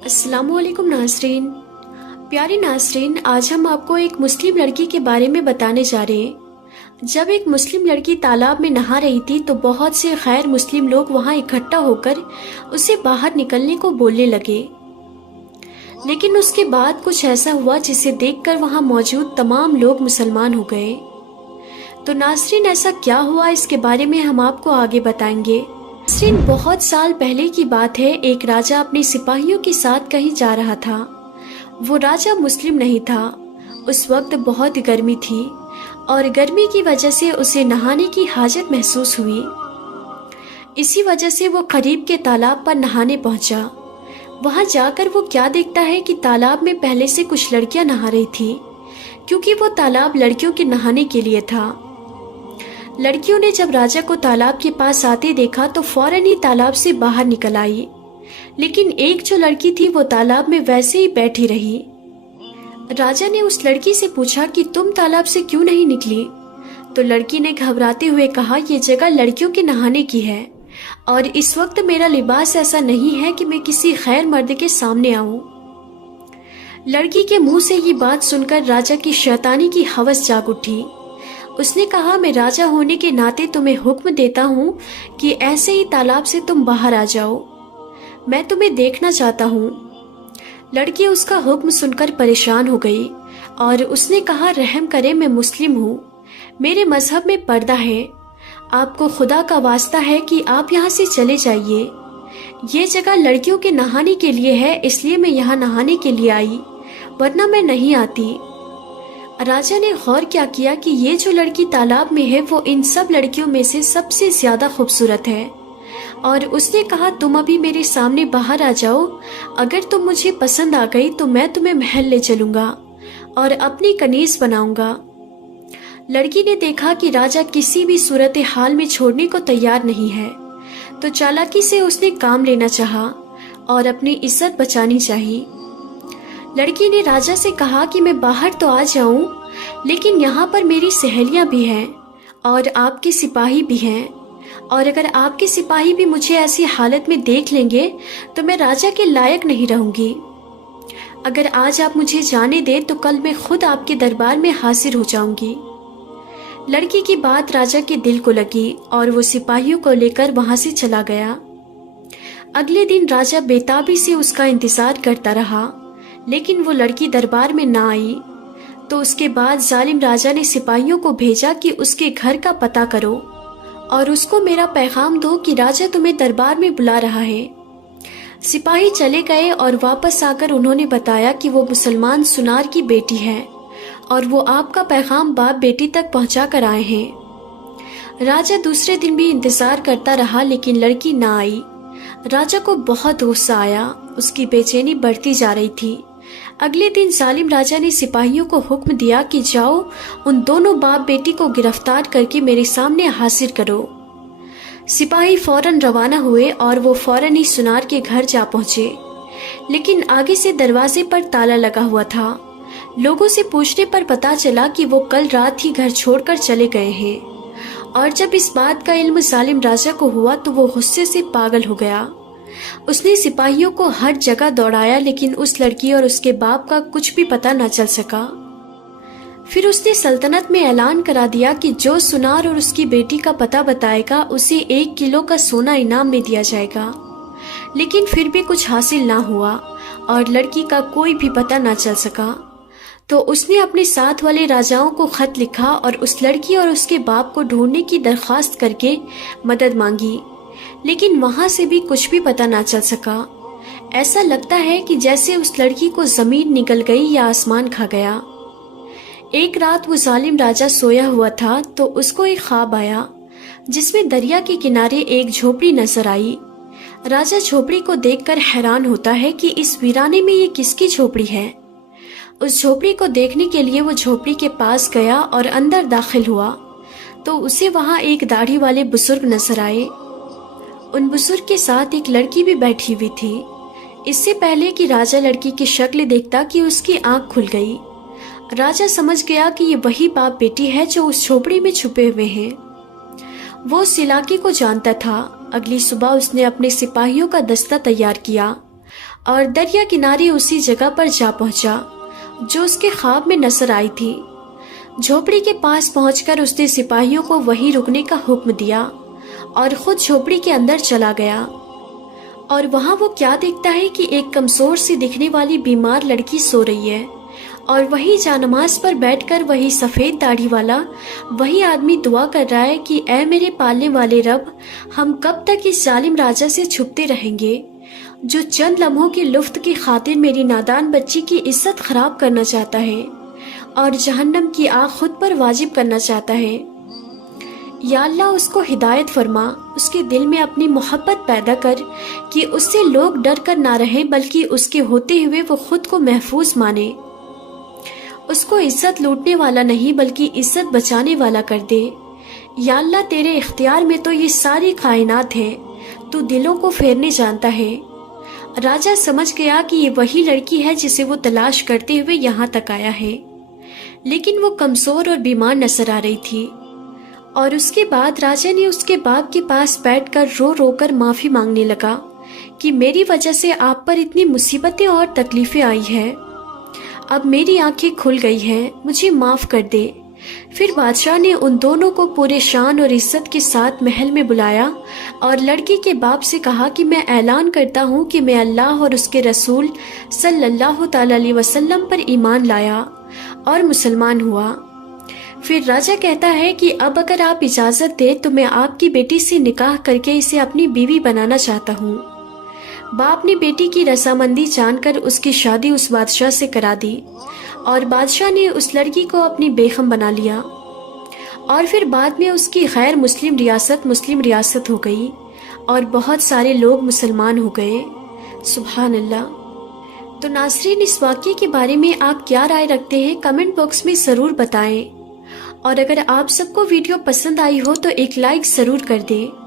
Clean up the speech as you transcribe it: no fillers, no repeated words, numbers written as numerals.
अस्सलामु अलैकुम नाज़रीन। प्यारे नाज़रीन, आज हम आपको एक मुस्लिम लड़की के बारे में बताने जा रहे हैं। जब एक मुस्लिम लड़की तालाब में नहा रही थी तो बहुत से गैर मुस्लिम लोग वहां इकट्ठा होकर उसे बाहर निकलने को बोलने लगे। लेकिन उसके बाद कुछ ऐसा हुआ जिसे देखकर वहां मौजूद तमाम लोग मुसलमान हो गए। तो नाज़रीन, ऐसा क्या हुआ इसके बारे में हम आपको आगे बताएंगे। नाज़रीन, बहुत साल पहले की बात है। एक राजा अपने सिपाहियों के साथ कहीं जा रहा था। वो राजा मुस्लिम नहीं था। उस वक्त बहुत गर्मी थी और गर्मी की वजह से उसे नहाने की हाजत महसूस हुई। इसी वजह से वो करीब के तालाब पर नहाने पहुंचा। वहां जाकर वो क्या देखता है कि तालाब में पहले से कुछ लड़कियां नहा रही थी, क्योंकि वो तालाब लड़कियों के नहाने के लिए था। लड़कियों ने जब राजा को तालाब के पास आते देखा तो फौरन ही तालाब से बाहर निकल आई। लेकिन एक जो लड़की थी वो तालाब में वैसे ही बैठी रही। राजा ने उस लड़की से पूछा कि तुम तालाब से क्यों नहीं निकली। तो लड़की ने घबराते हुए कहा, ये जगह लड़कियों के नहाने की है और इस वक्त मेरा लिबास ऐसा नहीं है कि मैं किसी गैर मर्द के सामने आऊं। लड़की के मुंह से ये बात सुनकर राजा की शैतानी की हवस जाग उठी। उसने कहा, मैं राजा होने के नाते तुम्हें हुक्म देता हूँ कि ऐसे ही तालाब से तुम बाहर आ जाओ। मैं तुम्हें देखना चाहता हूँ। लड़की उसका हुक्म सुनकर परेशान हो गई और उसने कहा, रहम करें, मैं मुस्लिम हूँ। मेरे मजहब में पर्दा है। आपको खुदा का वास्ता है कि आप यहाँ से चले जाइए। ये जगह लड़कियों के नहाने के लिए है, इसलिए मैं यहाँ नहाने के लिए आई, वरना मैं नहीं आती। राजा ने गौर क्या किया कि ये जो लड़की तालाब में है वो इन सब लड़कियों में से सबसे ज्यादा खूबसूरत है और उसने कहा, तुम अभी मेरे सामने बाहर आ जाओ। अगर तुम मुझे पसंद आ गई तो मैं तुम्हें महल ले चलूंगा और अपनी कनीज बनाऊंगा। लड़की ने देखा कि राजा किसी भी सूरत हाल में छोड़ने को तैयार नहीं है, तो चालाकी से उसने काम लेना चाहा और अपनी इज्जत बचानी चाहिए। लड़की ने राजा से कहा कि मैं बाहर तो आ जाऊं, लेकिन यहाँ पर मेरी सहेलियां भी हैं और आपके सिपाही भी हैं, और अगर आपके सिपाही भी मुझे ऐसी हालत में देख लेंगे तो मैं राजा के लायक नहीं रहूंगी। अगर आज आप मुझे जाने दे तो कल मैं खुद आपके दरबार में हाजिर हो जाऊंगी। लड़की की बात राजा के दिल को लगी और वो सिपाहियों को लेकर वहां से चला गया। अगले दिन राजा बेताबी से उसका इंतजार करता रहा, लेकिन वो लड़की दरबार में ना आई। तो उसके बाद जालिम राजा ने सिपाहियों को भेजा कि उसके घर का पता करो और उसको मेरा पैगाम दो कि राजा तुम्हें दरबार में बुला रहा है। सिपाही चले गए और वापस आकर उन्होंने बताया कि वो मुसलमान सुनार की बेटी है और वो आपका पैगाम बाप बेटी तक पहुंचा कर आए हैं। राजा दूसरे दिन भी इंतजार करता रहा, लेकिन लड़की ना आई। राजा को बहुत गुस्सा आया, उसकी बेचैनी बढ़ती जा रही थी। अगले दिन जालिम राजा ने सिपाहियों को हुक्म दिया कि जाओ उन दोनों बाप बेटी को गिरफ्तार करके मेरे सामने हाजिर करो। सिपाही फौरन रवाना हुए और वो फौरन ही सुनार के घर जा पहुंचे, लेकिन आगे से दरवाजे पर ताला लगा हुआ था। लोगों से पूछने पर पता चला कि वो कल रात ही घर छोड़कर चले गए हैं, और जब इस बात का इल्म जालिम राजा को हुआ तो वो गुस्से से पागल हो गया। उसने सिपाहियों को हर जगह दौड़ाया, लेकिन उस लड़की और उसके बाप का कुछ भी पता न चल सका। फिर उसने सल्तनत में ऐलान करा दिया कि जो सुनार और उसकी बेटी का पता बताएगा उसे 1 किलो का सोना इनाम में दिया जाएगा। लेकिन फिर भी कुछ हासिल ना हुआ और लड़की का कोई भी पता न चल सका। तो उसने अपने साथ वाले राजाओं को खत लिखा और उस लड़की और उसके बाप को ढूंढने की दरख्वास्त करके मदद मांगी, लेकिन वहां से भी कुछ भी पता ना चल सका। ऐसा लगता है कि जैसे उस लड़की को जमीन निगल गई या आसमान खा गया। एक रात वो जालिम राजा सोया हुआ था तो उसको एक ख्वाब आया जिसमें दरिया के किनारे एक झोपड़ी नजर आई। राजा झोपड़ी को देखकर हैरान होता है कि इस वीराने में ये किसकी झोपड़ी है। उस झोपड़ी को देखने के लिए वो झोपड़ी के पास गया और अंदर दाखिल हुआ तो उसे वहां एक दाढ़ी वाले बुजुर्ग नजर आए। उन बुजुर्ग के साथ एक लड़की भी बैठी हुई थी। इससे पहले कि राजा लड़की की शक्ल देखता कि उसकी आंख खुल गई। राजा समझ गया कि ये वही बाप बेटी है जो उस झोपड़ी में छुपे हुए हैं। वो उस इलाके को जानता था। अगली सुबह उसने अपने सिपाहियों का दस्ता तैयार किया اور دریا کنارے اسی جگہ پر جا پہنچا جو اس کے خواب میں نظر آئی تھی۔ جھوپڑی کے پاس پہنچ کر اس نے سپاہیوں کو وہیں رکنے کا حکم دیا اور خود جھوپڑی کے اندر چلا گیا، اور وہاں وہ کیا دیکھتا ہے کہ ایک کمزور سی دکھنے والی بیمار لڑکی سو رہی ہے، اور وہی جانماز پر بیٹھ کر وہی سفید داڑھی والا وہی آدمی دعا کر رہا ہے کہ اے میرے پالنے والے رب، ہم کب تک اس ظالم راجا سے چھپتے رہیں گے جو چند لمحوں کی لفت کی خاطر میری نادان بچی کی عزت خراب کرنا چاہتا ہے اور جہنم کی آگ خود پر واجب کرنا چاہتا ہے۔ یا اللہ اس کو ہدایت فرما، اس کے دل میں اپنی محبت پیدا کر کہ اس سے لوگ ڈر کر نہ رہیں بلکہ اس کے ہوتے ہوئے وہ خود کو محفوظ مانے، اس کو عزت لوٹنے والا نہیں بلکہ عزت بچانے والا کر دے۔ یا اللہ تیرے اختیار میں تو یہ ساری کائنات ہے، تو دلوں کو پھیرنے جانتا ہے۔ راجا سمجھ گیا کہ یہ وہی لڑکی ہے جسے وہ تلاش کرتے ہوئے یہاں تک آیا ہے، لیکن وہ کمزور اور بیمار نظر آ رہی تھی، اور اس کے بعد راجا نے اس کے باپ کے پاس بیٹھ کر رو رو کر معافی مانگنے لگا کہ میری وجہ سے آپ پر اتنی مصیبتیں اور تکلیفیں آئی ہیں، اب میری آنکھیں کھل گئی ہیں، مجھے معاف کر دے۔ پھر بادشاہ نے ان دونوں کو پورے شان اور عزت کے ساتھ محل میں بلایا اور لڑکی کے باپ سے کہا کہ میں اعلان کرتا ہوں کہ میں اللہ اور اس کے رسول صلی اللہ تعالی علیہ وسلم پر ایمان لایا اور مسلمان ہوا۔ پھر راجا کہتا ہے کہ اب اگر آپ اجازت دیں تو میں آپ کی بیٹی سے نکاح کر کے اسے اپنی بیوی بنانا چاہتا ہوں۔ باپ نے بیٹی کی رضامندی جان کر اس کی شادی اس بادشاہ سے کرا دی، اور بادشاہ نے اس لڑکی کو اپنی بیگم بنا لیا، اور پھر بعد میں اس کی غیر مسلم ریاست ہو گئی اور بہت سارے لوگ مسلمان ہو گئے۔ سبحان اللہ۔ تو ناظرین، اس واقعے کے بارے میں آپ کیا رائے رکھتے ہیں؟ کمنٹ باکس میں ضرور بتائیں، اور اگر آپ سب کو ویڈیو پسند آئی ہو تو ایک لائک ضرور کر دیں۔